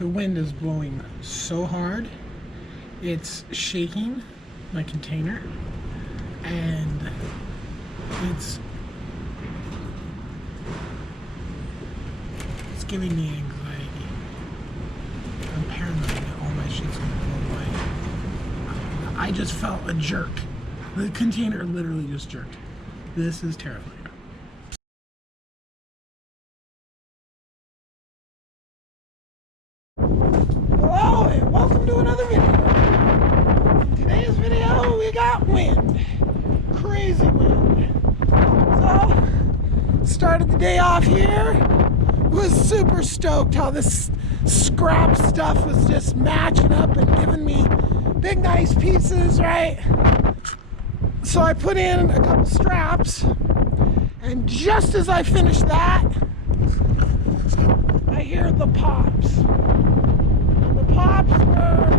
The wind is blowing so hard, it's shaking my container, and it's giving me anxiety. I'm paranoid that all my shit's gonna blow away. I just felt a jerk. The container literally just jerked. This is terrifying. Hello and welcome to another video. In today's video we got wind. Crazy wind. So, started the day off here. Was super stoked how this scrap stuff was just matching up and giving me big nice pieces, right? So I put in a couple straps, and just as I finish that, I hear the pops. And the pops were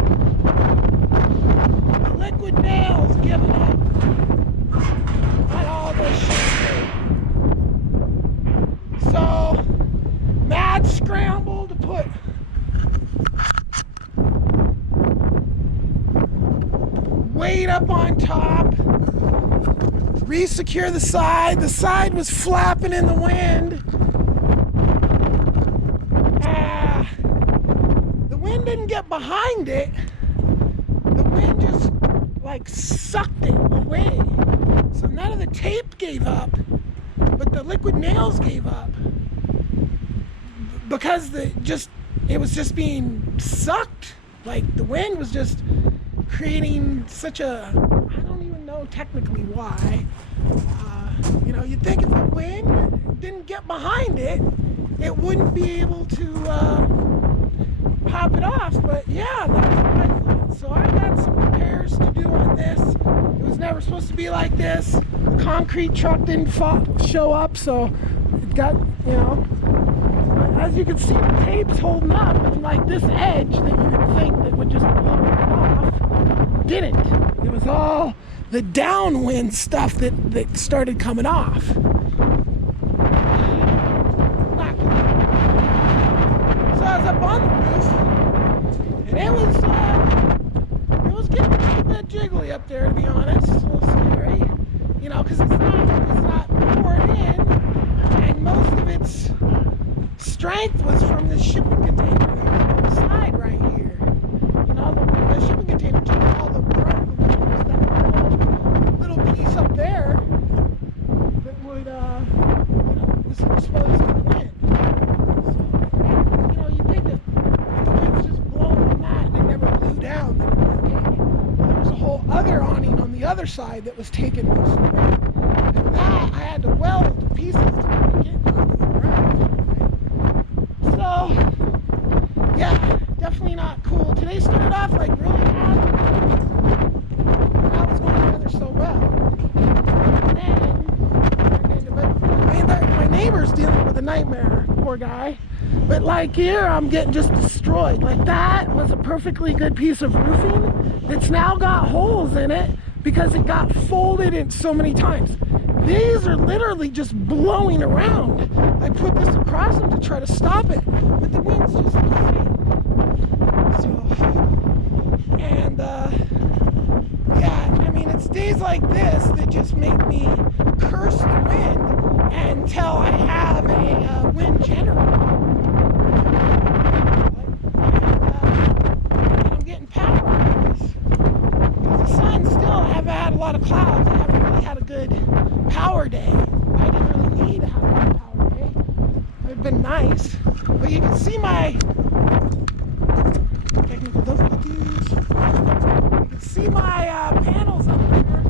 the liquid nails giving up on all this shit. So, mad scramble to put weight up on top, re-secure the side. The side was flapping in the wind. The wind didn't get behind it. The wind just like sucked it away. So none of the tape gave up, but the liquid nails gave up. Because it was just being sucked. Like the wind was just creating such a, I don't even know technically why. You'd think if the wind didn't get behind it, it wouldn't be able to pop it off. But yeah, that's what I thought. So I got some repairs to do on this. It was never supposed to be like this. The concrete truck didn't show up, so it got, as you can see, the tape's holding up, and like this edge that you would think that would just blow it off, didn't. It was all the downwind stuff that started coming off. So I was up on the roof, and it was getting a bit jiggly up there, to be honest. It's a little scary, because it's not poured in, and most of its strength was from the shipping container on the side right here. The shipping container took all the brunt of the wind. That little piece up there that would, was exposed to the wind. So, you think that if the wind's just blowing on that and it never blew down, then it was okay. Well, there was a whole other awning on the other side that was taking most of the wind. And that I had to weld pieces to make it onto the ground. So, yeah, definitely not cool. Today started off like really hot, and I was going together so well. And then, my neighbor's dealing with a nightmare, poor guy. But like here, I'm getting just destroyed. Like that was a perfectly good piece of roofing that's now got holes in it because it got folded in so many times. These are literally just blowing around. I put this across them to try to stop it, but the wind's just insane. So, and yeah, it's days like this that just make me curse the wind until I have a wind generator. And I'm getting power out of this. Because the sun still, I haven't had a lot of clouds. I haven't really had a good power day. I didn't really need to have a good power day. It would have been nice. But you can see my technical difficulties. You can see my panels up there.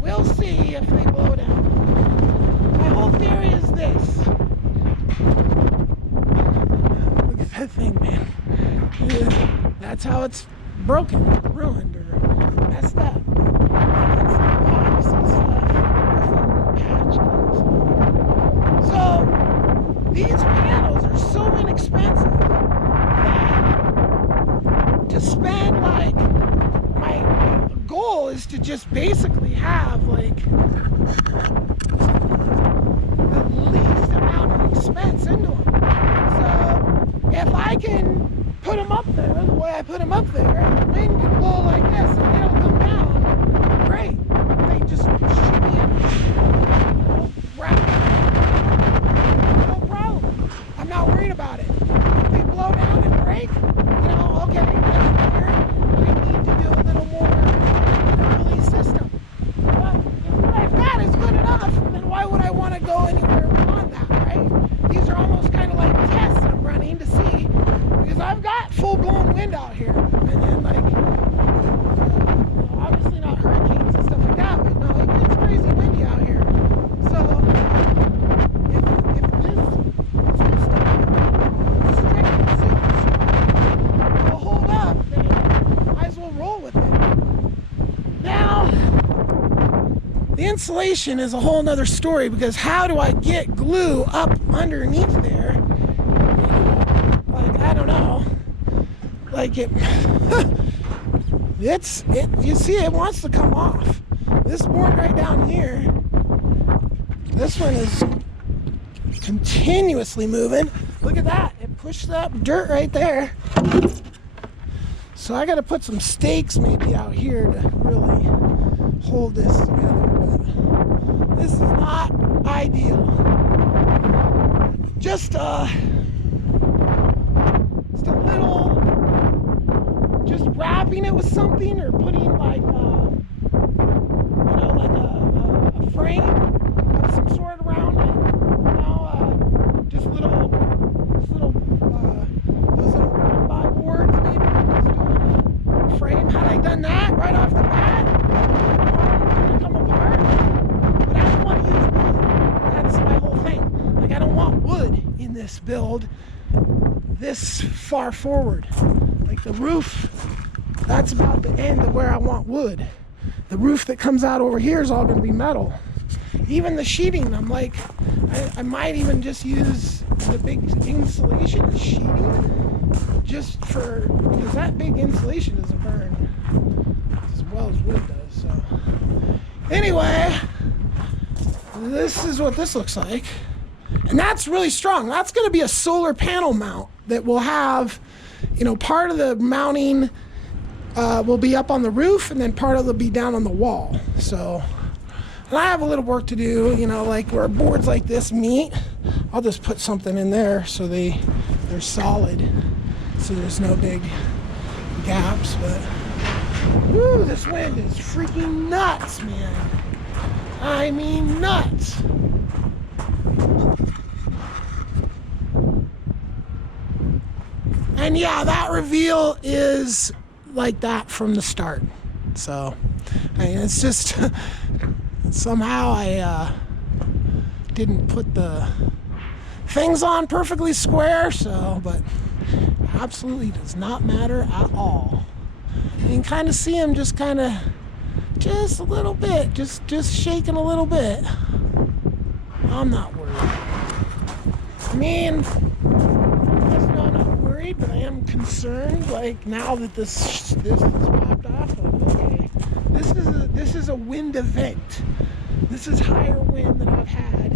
We'll see if they blow down. My whole theory is this. Look at that thing, man. Yeah, that's how it's broken, ruined, or messed up. So these panels are so inexpensive that to spend like my goal is to just basically have like insulation is a whole nother story, because how do I get glue up underneath there? Like, I don't know. Like it, you see it wants to come off. This board right down here, this one is continuously moving. Look at that, it pushed up dirt right there. So I gotta put some stakes maybe out here to really hold this together, but this is not ideal. Just a little, just wrapping it with something, or putting like, like a frame of some sort around it. Just those little by boards maybe. Just doing a frame. Had I done that right off the bat, it would come apart. But I don't want to use wood. That's my whole thing. Like, I don't want wood in this build this far forward. Like the roof, that's about the end of where I want wood. The roof that comes out over here is all going to be metal. Even the sheeting, I'm like, I might even just use the big insulation sheeting, just for, because that big insulation doesn't burn as well as wood does. So anyway, this is what this looks like. And that's really strong. That's going to be a solar panel mount that will have, part of the mounting will be up on the roof, and then part of it will be down on the wall. So, and I have a little work to do, like where boards like this meet. I'll just put something in there so they're solid, so there's no big gaps. But woo, this wind is freaking nuts, man. I mean nuts. And yeah, that reveal is like that from the start. So, it's just somehow I didn't put the things on perfectly square. So, but absolutely does not matter at all. You can kind of see them just a little bit, just shaking a little bit. I'm not worried. I mean, I'm not worried, but I am concerned. Like, now that this is popped off, okay, this is a wind event. This is higher wind than I've had.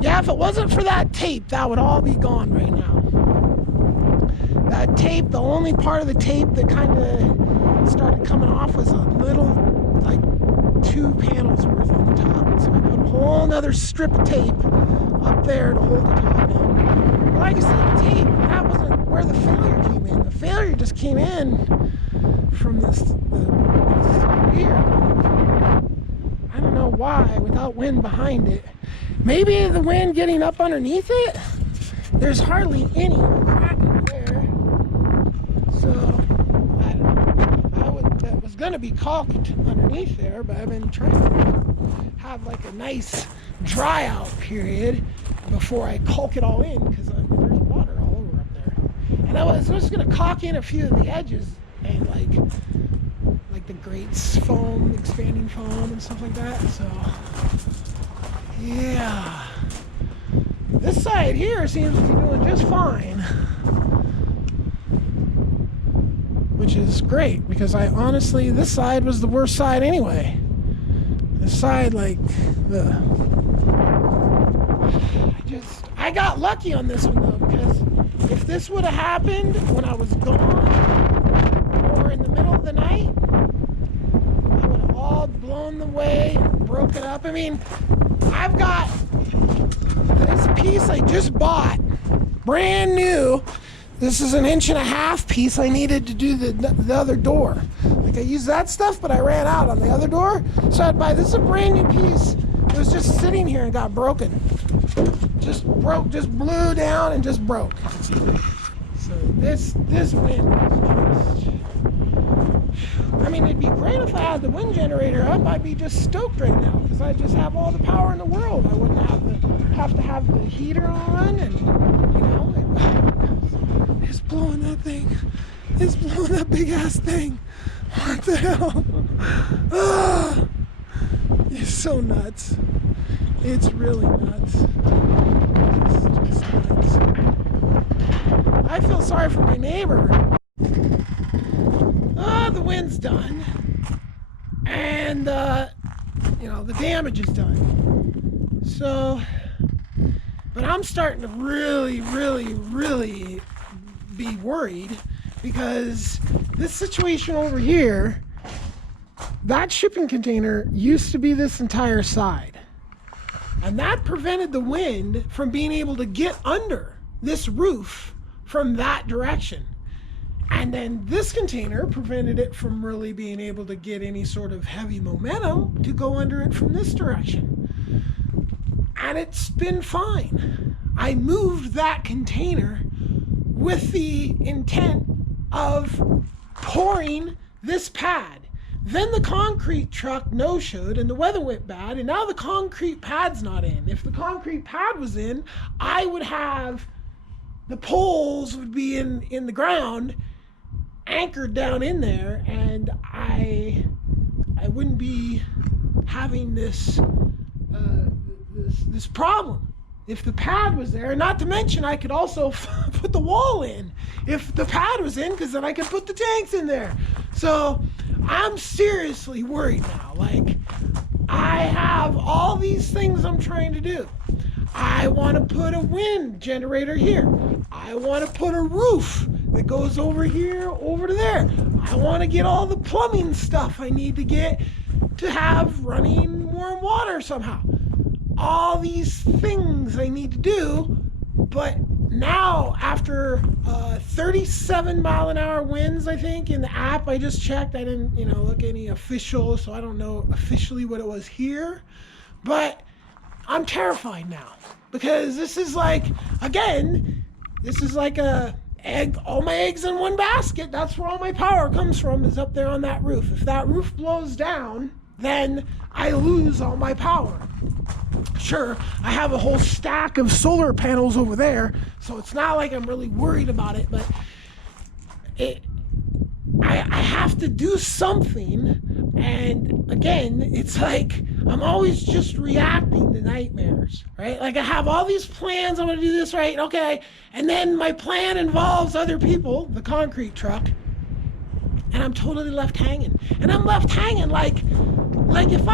Yeah, if it wasn't for that tape, that would all be gone right now. That tape, the only part of the tape that kind of started coming off was a little, like 2 panels worth on the top. So I put a whole nother strip of tape up there to hold the top in. But like I said, the tape, that wasn't where the failure came in. The failure just came in from this weird. I don't know why, without wind behind it. Maybe the wind getting up underneath it? There's hardly any crack in there. So, I don't know. That was going to be caulked underneath there, but I've been trying to have like a nice dry out period before I caulk it all in, because there's water all over up there. And I was just going to caulk in a few of the edges and like the grates foam, expanding foam and stuff like that. So, yeah. This side here seems to be doing just fine. Which is great, because I honestly, this side was the worst side anyway. This side, like, I got lucky on this one though, because if this would have happened when I was gone, or in the middle of the night, I would have all blown the way and broken up. I mean, I've got this piece I just bought, brand new. This is an 1.5 inch piece I needed to do the other door. Like, I used that stuff, but I ran out on the other door, so I'd buy this. Is a brand new piece. It was just sitting here and got broken. Just broke, just blew down and just broke. So this wind is I mean, it'd be great if I had the wind generator up. I'd be just stoked right now because I'd just have all the power in the world. I wouldn't have to have the heater on, and it's blowing that thing. It's blowing that big ass thing. What the hell? Ah, it's so nuts. It's really nuts. It's just nuts. I feel sorry for my neighbor. The wind's done, and the damage is done. So, but I'm starting to really be worried because this situation over here, that shipping container used to be this entire side, and that prevented the wind from being able to get under this roof from that direction. And then this container prevented it from really being able to get any sort of heavy momentum to go under it from this direction. And it's been fine. I moved that container with the intent of pouring this pad. Then the concrete truck no-showed and the weather went bad, and now the concrete pad's not in. If the concrete pad was in, I would have the poles would be in the ground, anchored down in there, and I wouldn't be having this problem if the pad was there. Not to mention I could also put the wall in if the pad was in, because then I could put the tanks in there. So I'm seriously worried now. Like, I have all these things I'm trying to do. I want to put a wind generator here. I want to put a roof that goes over here, over to there. I want to get all the plumbing stuff I need to get to have running warm water somehow. All these things I need to do, but now after 37 mile an hour winds, I think, in the app I just checked, I didn't, look any official, so I don't know officially what it was here, but I'm terrified now because this is like, again, this is like all my eggs in one basket. That's where all my power comes from, is up there on that roof. If that roof blows down, then I lose all my power. Sure, I have a whole stack of solar panels over there, so it's not like I'm really worried about it, but I have to do something, and again, it's like I'm always just reacting to nightmares, right? Like, I have all these plans, I'm going to do this, right? Okay, and then my plan involves other people, the concrete truck, and I'm totally left hanging. And I'm left hanging like if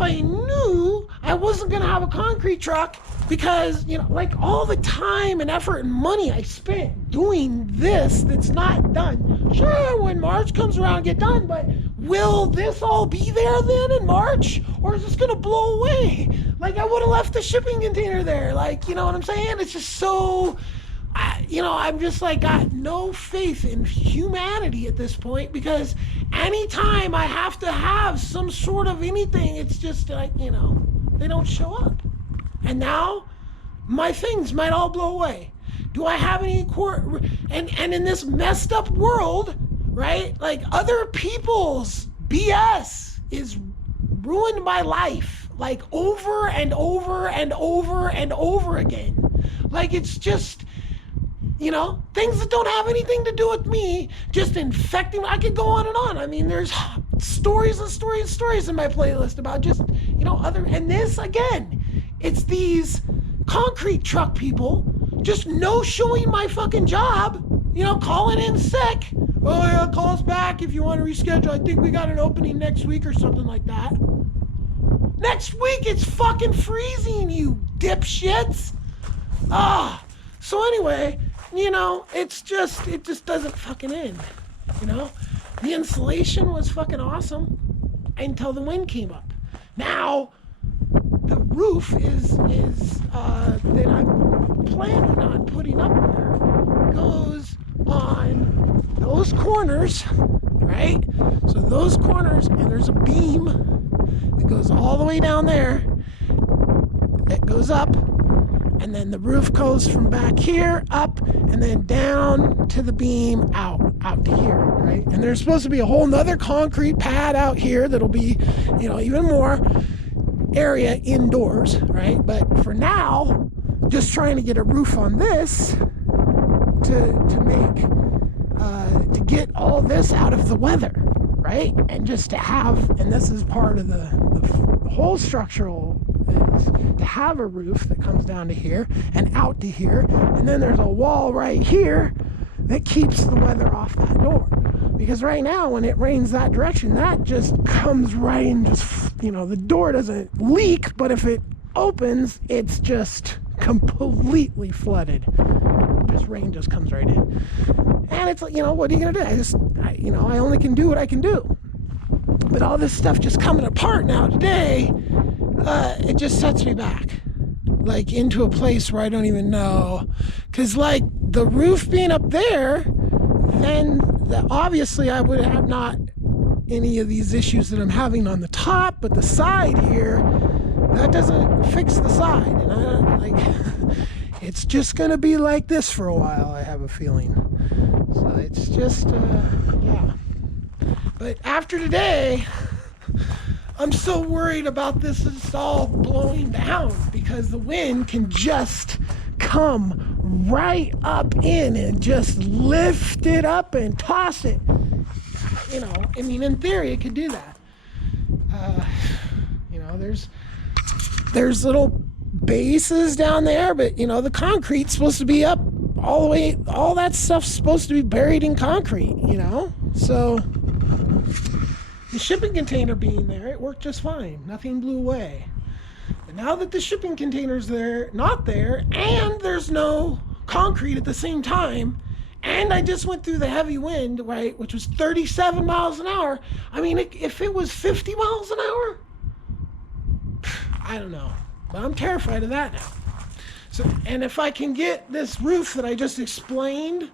I knew I wasn't going to have a concrete truck, because, like, all the time and effort and money I spent doing this that's not done. Sure, when March comes around, get done, but will this all be there then in March? Or is this going to blow away? Like, I would have left the shipping container there. Like, you know what I'm saying? It's just so... I'm just like got no faith in humanity at this point, because anytime I have to have some sort of anything, it's just like, they don't show up. And now my things might all blow away. Do I have any and in this messed up world, right? Like, other people's BS is ruined my life, like, over and over and over and over again. Like, it's just, things that don't have anything to do with me, just infecting. I could go on and on. I mean, there's stories and stories and stories in my playlist about just, and this, again, it's these concrete truck people just no-showing my fucking job, calling in sick. Oh yeah, call us back if you want to reschedule. I think we got an opening next week or something like that. Next week it's fucking freezing, you dipshits. So anyway, it just doesn't fucking end, The insulation was fucking awesome until the wind came up. Now, the roof is that I'm planning on putting up there goes on those corners, right? So those corners, and there's a beam that goes all the way down there that goes up, and and then the roof goes from back here up and then down to the beam out to here, right? And there's supposed to be a whole nother concrete pad out here that'll be, even more area indoors, right? But for now, just trying to get a roof on this to make to get all this out of the weather, right? And just to have, and this is part of the whole structural, is to have a roof that comes down to here and out to here, and then there's a wall right here that keeps the weather off that door. Because right now, when it rains that direction, that just comes right in, just, the door doesn't leak, but if it opens, it's just completely flooded. Just rain just comes right in. And it's, what are you going to do? I only can do what I can do. But all this stuff just coming apart now today, it just sets me back. Like, into a place where I don't even know. Because, like, the roof being up there, then obviously I would have not any of these issues that I'm having on the top, but the side here, that doesn't fix the side. And I don't, it's just going to be like this for a while, I have a feeling. So it's just, yeah. But after today, I'm so worried about this install blowing down because the wind can just come right up in and just lift it up and toss it. In theory, it could do that. There's little bases down there, but the concrete's supposed to be up all the way. All that stuff's supposed to be buried in concrete, So the shipping container being there, it worked just fine. Nothing blew away. But now that the shipping container's not there, and there's no concrete at the same time, and I just went through the heavy wind, right, which was 37 miles an hour. If it was 50 miles an hour, I don't know. But I'm terrified of that now. So, and if I can get this roof that I just explained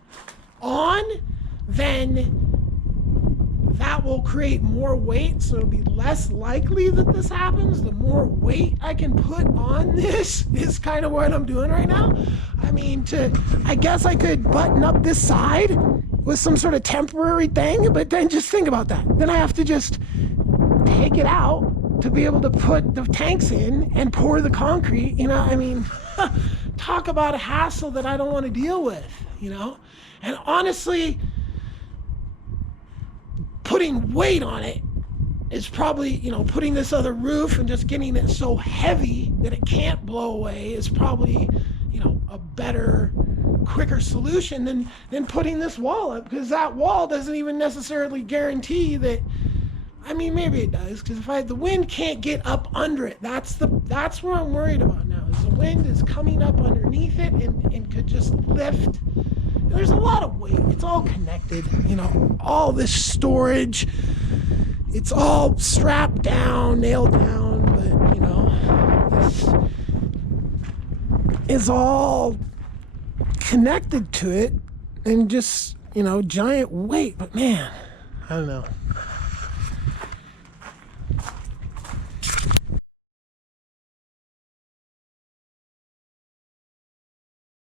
on, then that will create more weight, so it'll be less likely that this happens. The more weight I can put on this is kind of what I'm doing right now. I guess I could button up this side with some sort of temporary thing, but then just think about that. Then I have to just take it out to be able to put the tanks in and pour the concrete, talk about a hassle that I don't want to deal with, And honestly, putting weight on it is probably, putting this other roof and just getting it so heavy that it can't blow away is probably, a better, quicker solution than putting this wall up, because that wall doesn't even necessarily guarantee that. Maybe it does, because if the wind can't get up under it, that's what I'm worried about now. Is the wind is coming up underneath it and could just lift. And there's a lot of weight. It's all connected. All this storage. It's all strapped down, nailed down, but this is all connected to it, and just giant weight. But man, I don't know.